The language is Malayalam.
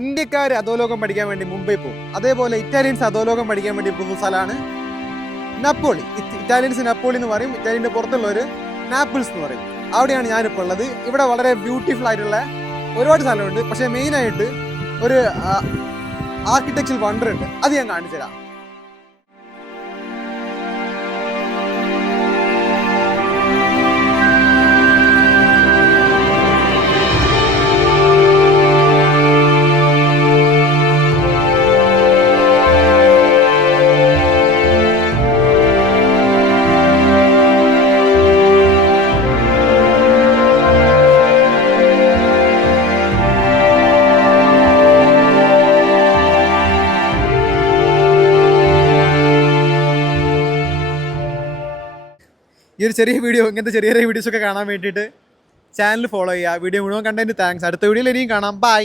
ഇന്ത്യക്കാർ അധോലോകം പഠിക്കാൻ വേണ്ടി മുംബൈ പോകും. അതേപോലെ ഇറ്റാലിയൻസ് അധോലോകം പഠിക്കാൻ വേണ്ടി പോകുന്ന സ്ഥലമാണ് നപ്പോളി. ഇറ്റാലിയൻസ് നപ്പോളി എന്ന് പറയും, ഇറ്റാലിയൻ്റെ പുറത്തുള്ളവർ നാപ്പിൾസ് എന്ന് പറയും. അവിടെയാണ് ഞാനിപ്പോൾ ഉള്ളത്. ഇവിടെ വളരെ ബ്യൂട്ടിഫുൾ ആയിട്ടുള്ള ഒരുപാട് സ്ഥലമുണ്ട്. പക്ഷേ മെയിനായിട്ട് ഒരു ആർക്കിടെക്ചർ വണ്ടർ ഉണ്ട്, അത് ഞാൻ കാണിച്ചു തരാം. ഈ ഒരു ചെറിയ വീഡിയോ, ഇങ്ങനത്തെ ചെറിയ ചെറിയ വീഡിയോസൊക്കെ കാണാൻ വേണ്ടിയിട്ട് ചാനൽ ഫോളോ ചെയ്യുക. വീഡിയോ മുഴുവൻ കണ്ടതിന് താങ്ക്സ്. അടുത്ത വീഡിയോയിൽ ഇനിയും കാണാം. ബൈ.